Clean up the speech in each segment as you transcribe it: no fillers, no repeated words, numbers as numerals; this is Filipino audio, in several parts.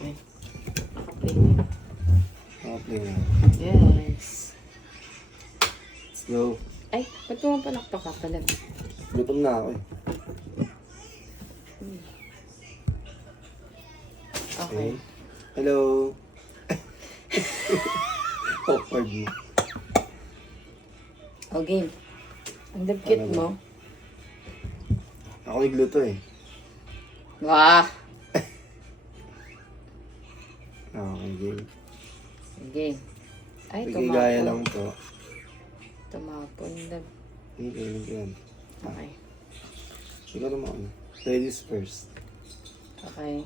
Okay. Naka-play na. Okay na. Yes. Let's go. Ay, ba't mo panakpak ka pala? Gutom na ako eh. Okay. Hello. Awkward mo. O, game. Ang dagkit Ano ba? mo. Ako nagluto eh. Wah! Okay, game. Game. Ay, Sige, gaya tumapon. lang to. Tumapon. Hindi, kailan ko yan. Okay. Ikaw naman. Ladies first. Okay.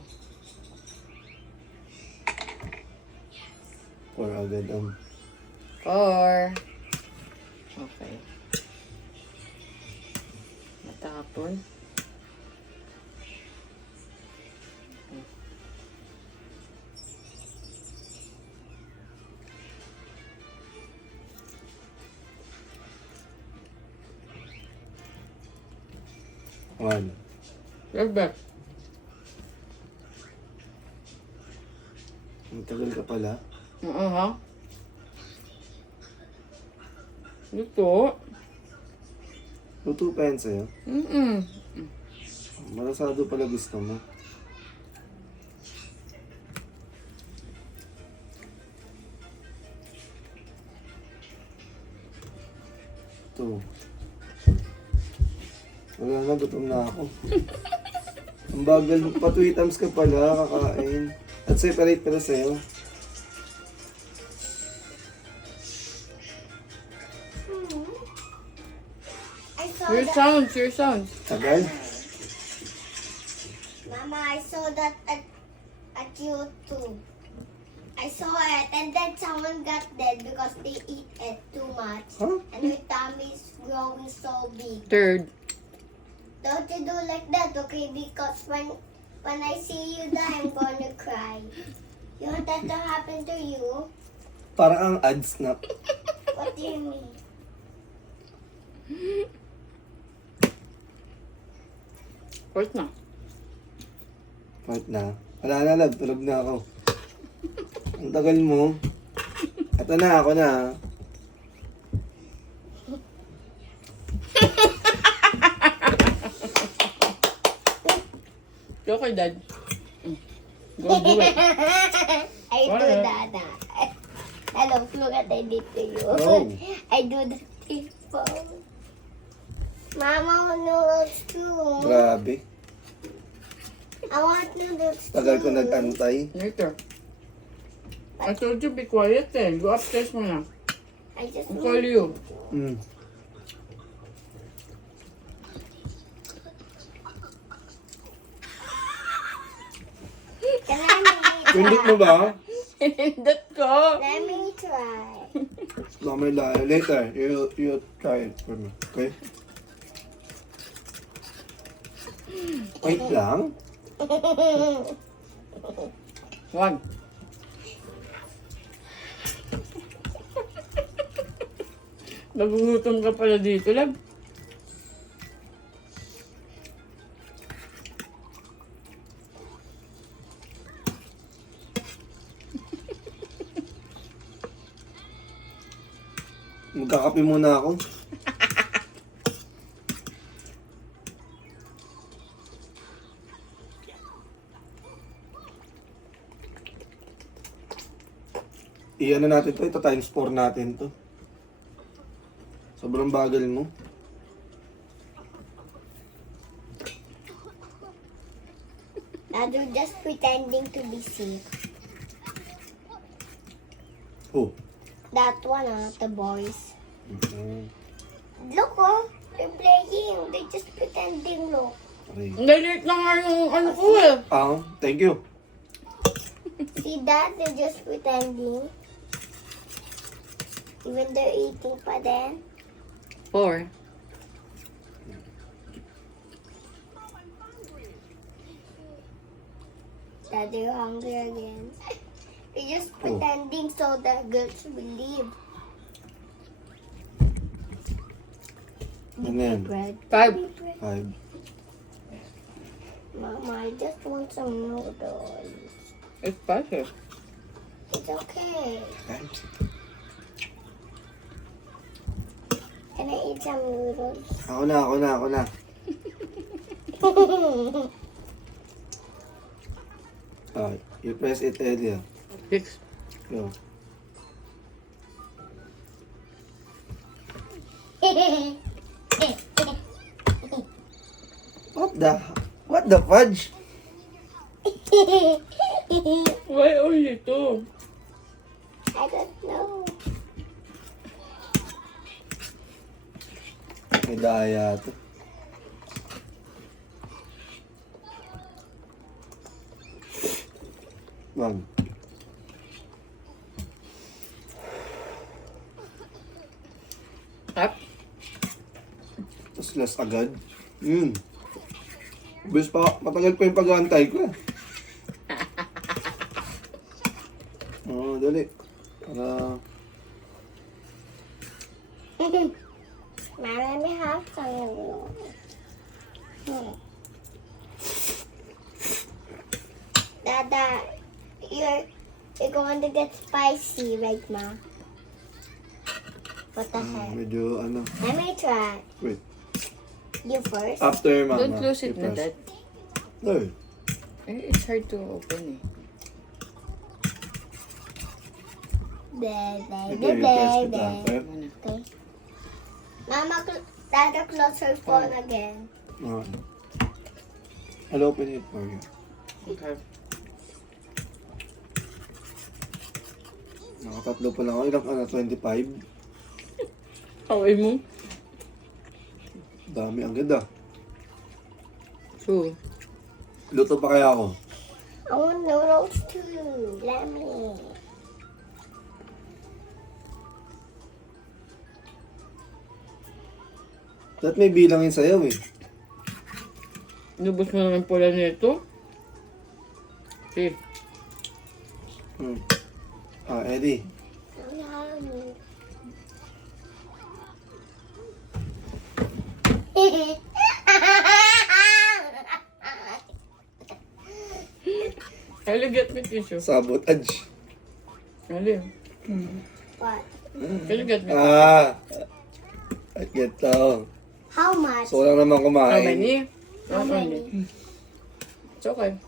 Or agad 4. Okay. Matapon. One. Robert. Ang tagal ka pala. Ha? Luto. Luto pa yan sa'yo. Mm-mm. Malasado pala gusto mo. Ito. Wala na, gutom na ako. Ang bagal mo pa, 2 times ka pala kakain. At separate pala sa'yo. I saw Your that. sounds, your sounds. Tagal? Mama, I saw that at YouTube. I saw it, and then someone got dead because they eat it too much, Huh? and their tummy's growing so big. Third. Don't you do like that, okay? Because when I see you die, I'm gonna cry. You want that to happen to you? Parang ang ads na. What do you mean? Fourth na. Wait na. Wala na, love. Tulog na ako. Ang tagal mo. Ito na, ako na. Go kay dad. Go do it. I do Alright. that. Hello, look at I did to you. No. I do that before. Mama, noodles too. Grabe. I want noodles too. Tagal ko nag-antay. Later. I told you be quiet eh. Go upstairs muna. I just I'll call you. Hmm. Can let me Pindot mo ba? Hindot ko. Let me try. Mamaya later. You try it for me. Okay? Wait lang. One. Nagugutom ka pala dito, lab. Magkakape muna ako. Iyan na natin to. Ito times 4 natin to. Sobrang bagal mo. Now they're just pretending to be sick. Oh. That one, the boys. Mhm. Look, oh, they're playing. They're just pretending, look. Okay. Nalit na nga yung ano ko eh. Thank you. See that? They're just pretending. Even they're eating pa then. 4. That they're hungry again. They're just pretending so the girls will leave. Ano yan? Bread. 5. Baby bread. 5. Mama, I just want some noodles. It's spicy. It's okay. Can I eat some noodles? Ako na. You press it, Elia. 6. Go. What the fudge? Why only 2? I don't know. May daya to. Wag. Up. Tapos last agad. Yun. Bis pa, matagal pa yung pag-aantay ko. Oo, dali. Para... Let me have some noodles. Dada, you're going to get spicy, right, Ma? What the heck? medyo ano... Let me try. Wait. You first. After, mama. Don't close it you na press. that. No. It's hard to open Blah, blah, Okay, blah, you press blah, it blah. after. Muna. Okay. Mama, Dada, close her phone again. Okay. I'll open it for you. Okay. Nakatatlo pa lang ako. Ilang ano, 25? Kaway mo. Dami ang ganda. 2. Luto pa kaya ako? I want noodles too. Let me. Dapat may bilangin sa'yo eh. Inubos mo naman pula nito. Okay. Eddie. Ellie, get me tissue. Sabotage. Ellie, What? Ellie, get me. I get to. How much? So, lang naman kumain. How many? How Not many? only. It's okay.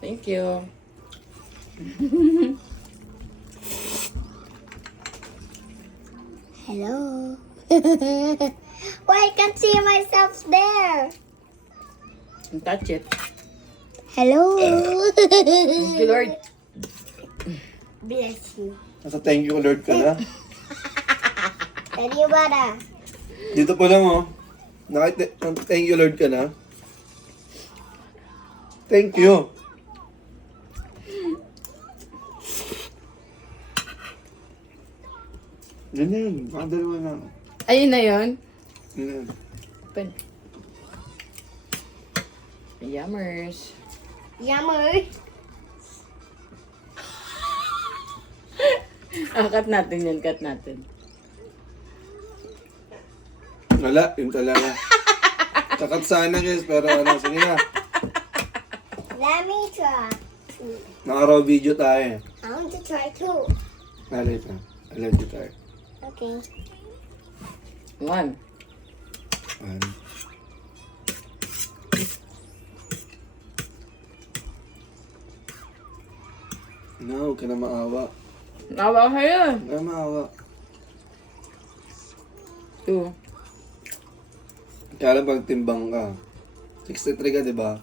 Thank you. Hello. Why I can't see myself there? And touch it. Hello. Thank you, Lord. Bless you. Nasa thank you Lord ka na. Tell you what? Dito pa lang oh. Thank you Lord ka na. Thank you. Yun na yun. Baka dalawa na. Ayun na yun. Yun na yun. Open. Yummers. Yummer. Cut natin yan. Cut natin. Wala, yun talaga. Takat sana guys, pero ano, sige na. Let me try. Naka-raw video tayo. I want to try too. I'll let you try. Okay. 1. No, huwag ka na maawa. Nawa kayo. Huwag ka na maawa. 2. Kaya lang pag timbang ka. 63 ka, di ba?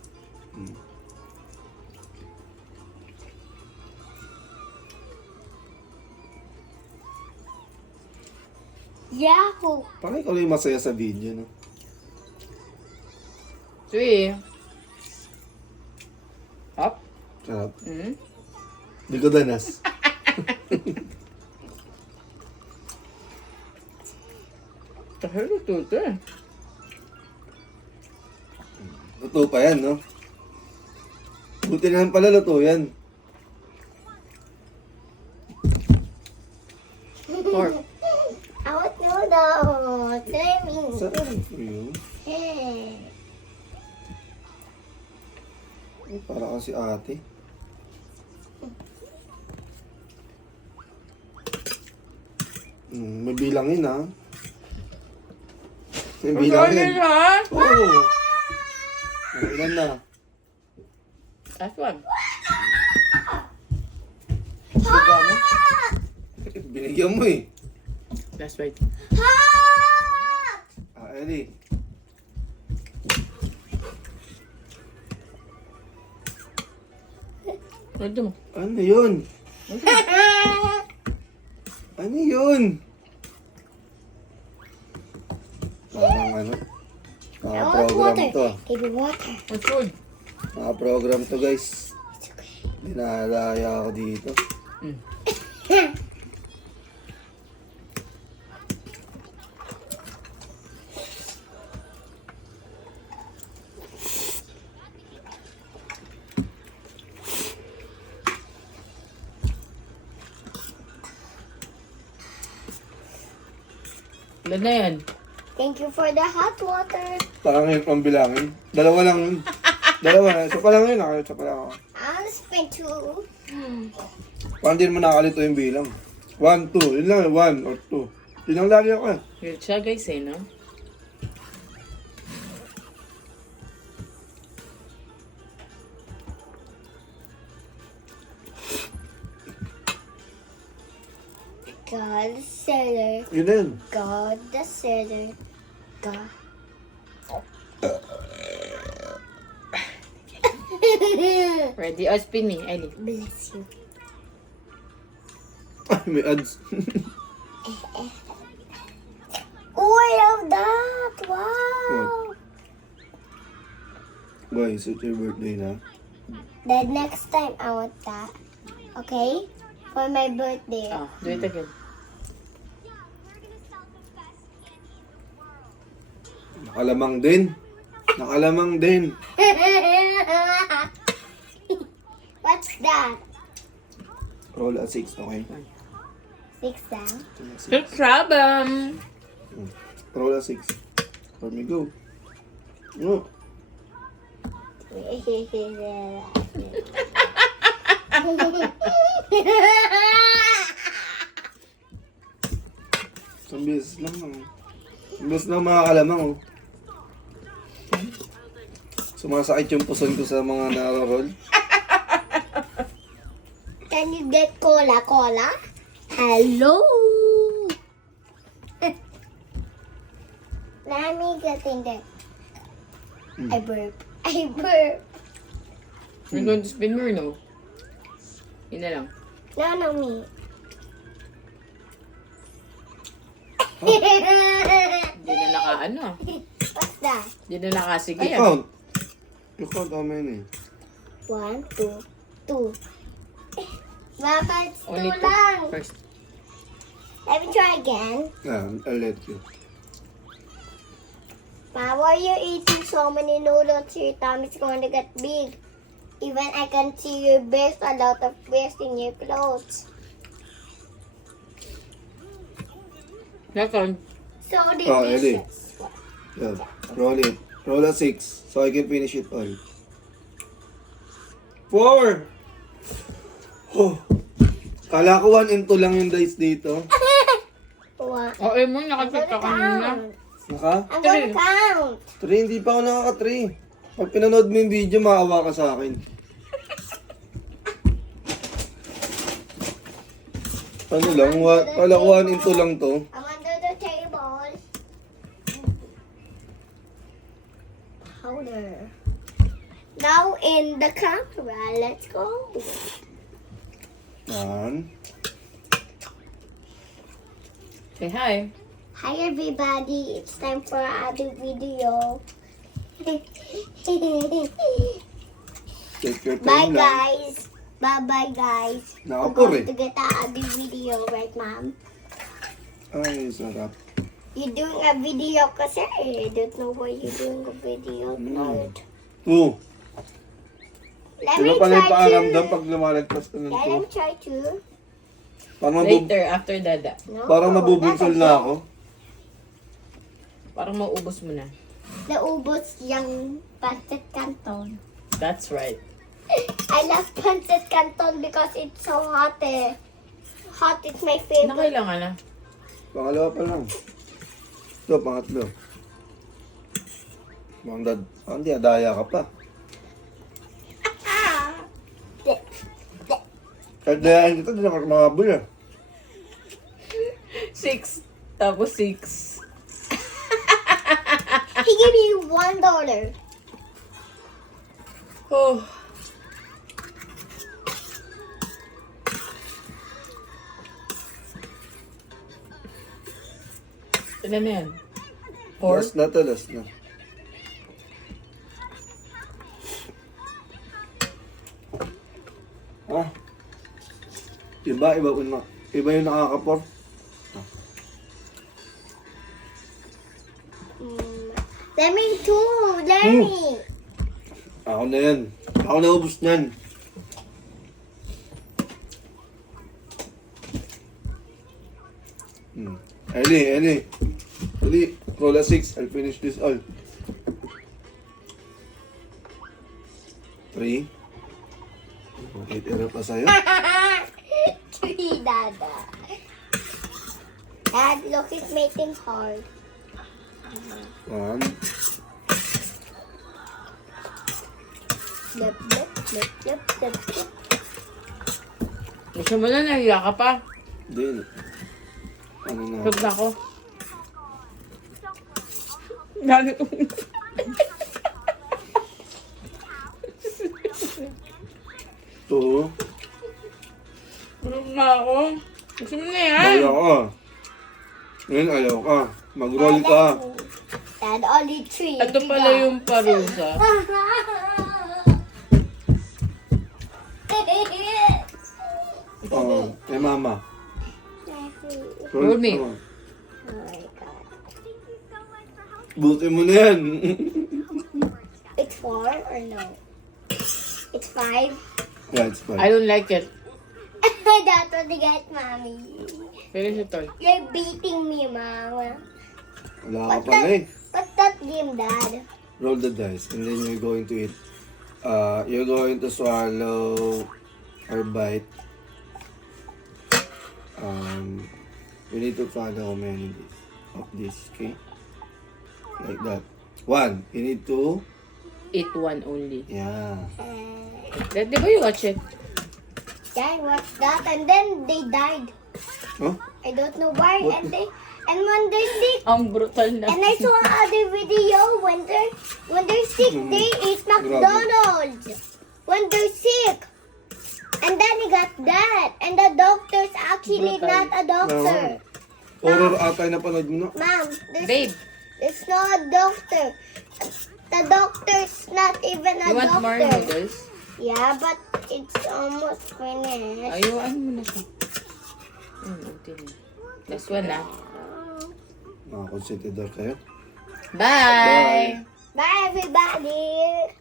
Yahoo! Parang ikaw lang yung masaya sa video, no? 3. Up. Sarap. Mm. Di ko danas. Kahit ito eh. Luto pa yan, no? Buti naman pala luto yan. 4. I want noodles. Let me. Sarap yun. Hey. Para kasi ate. bilangin ha. Yung Sorry bilangin. ha? Oo. Ilan na? Last one. Bigyan mo? Binigyan mo eh. Last bite. Ellie. Pwede mo. Ano yun? Ano yun? Parang ano? I want Program water. to. Give me water. What's good? Program to guys. Dinalaya ako dito. Ilan na yan? Thank you for the hot water. Parang ngayon pang bilangin. Dalawa lang yun. Dalawa na. Isa pa lang yun. Isa pa lang ako. I'll spend 2. Parang din mo nakalito yung bilang. 1, 2. Yun lang. 1 or 2. Yun lang lagi ako eh. Good siya guys eh, no? God the seller. Yun na yun. God the seller. God. Ready? O, spin me, Ellie. Bless you. Ay, may ads. Oh, I love that. Wow. Guys, it's your birthday na. Then next time I want that. Okay? For my birthday. Ah, do it again. Nakalamang din. Nakalamang din. What's that? Roll at 6, okay? 6 down. No problem. Roll at 6. Let me go. No. Isang beses lang naman. Isang beses lang makakalamang oh. Sumasakit yung puson ko sa mga naro-roll. Can you get cola? Hello. Let me get in there. I burp. You're going to spin more, no? Yun na lang. No, me. Hindi na naka-ano. What's that? Hindi na nakasige I ah. count. You count how many? 1, 2, 2. Bakit Only 2 two. lang? First. Let me try again. I'll let you. Ma, why are you eating so many noodles? Your tummy's going to get big. Even I can see your bears, a lot of bears in your clothes. Second. So Oh, Ellie. delicious. Yeah. Roll it. Roll at 6 so I can finish it all. 4! Oh. Kala ko 1 and 2 lang yung dice dito. One. Oh, eh mo, I'm nakacheck gonna ka kanina. count. Naka? I'm gonna count. 3, hindi pa ako nakaka-3. Pag pinanood mo yung video, maawa ka sa akin. Ano lang, kala ko 1 and 2 lang to. I'm under the table. Powder. Now in the camera, let's go. 1. Say hi. Hi everybody, it's time for another video. Take your Bye time lang. guys. Bye guys. We're Nakapur going eh. to get another video, right mom? Ay, sarap. You're doing a video kasi I don't know why you're doing a video. Lord. 2. Let Diba me pala yung try paaramdam to. pag lumalagpas ka ng Yeah, let 2? me try to. Later, after dada. No, Parang nabubunsol that's na again. ako. Parang maubos mo na. Naubos yung pancit canton. That's right. I love pancit canton because it's so hot eh. Hot is my favorite. Nakailangan na. Pangalawa pa lang. Ito, pangatlo. Hindi, adaya ka pa. Kahit dayain kita, hindi na makabul eh. 6. Tapos 6. He gave me $1. Oh. Ilan na yan? 4? Last na to, last na. Ah. Iba yung nakakapor. Let me too. Let me. Ako na yan. Ako na ubus niyan. Ellie, roll a 6. I'll finish this all. 3. 8 error pa sa'yo. Tree, Dada. Dad, look, it's making hard. 1. Lip, lip, lip, lip, lip, lip. Gusto mo na, nahiya ka pa. Hindi. Ano na? Huwag na ako. Galit ko. Two. Huwag na ako. Gusto mo na yan. Ayaw ka. Ngayon ayaw ka. Mag-roll ka. Dad, only 3. Ito pala yung parusa. Oo. Kay mama. Roll me. Come on. Oh my God. Buti mo na yan. It's 4 or no? It's 5. Yeah, it's fine. I don't like it. That's what you get, Mommy. Finish it all. You're beating me, Mama. Wala ka pa na eh. What's that game, Dad? Roll the dice and then you're going to eat. You're going to swallow or bite. You need to follow how many of this, okay? Like that. 1. You need to, Eat one only. yeah. Di ba you watch it? Dad, what's that? And then they died. Huh? I don't know why. What? And when they're sick, Ang brutal na. and I saw other video when they're sick, they eat McDonald's. When they're sick. And then he got that. And the doctor's actually Brutal. not a doctor. Horror ata yung napanood mo na. Mom, Babe, it's not a doctor. The doctor's not even a you want more doctor. noodles? Yeah, but it's almost finished. Ayuan mo na siya. Last one na. Mga konsentidor kayo. Bye! Bye, everybody.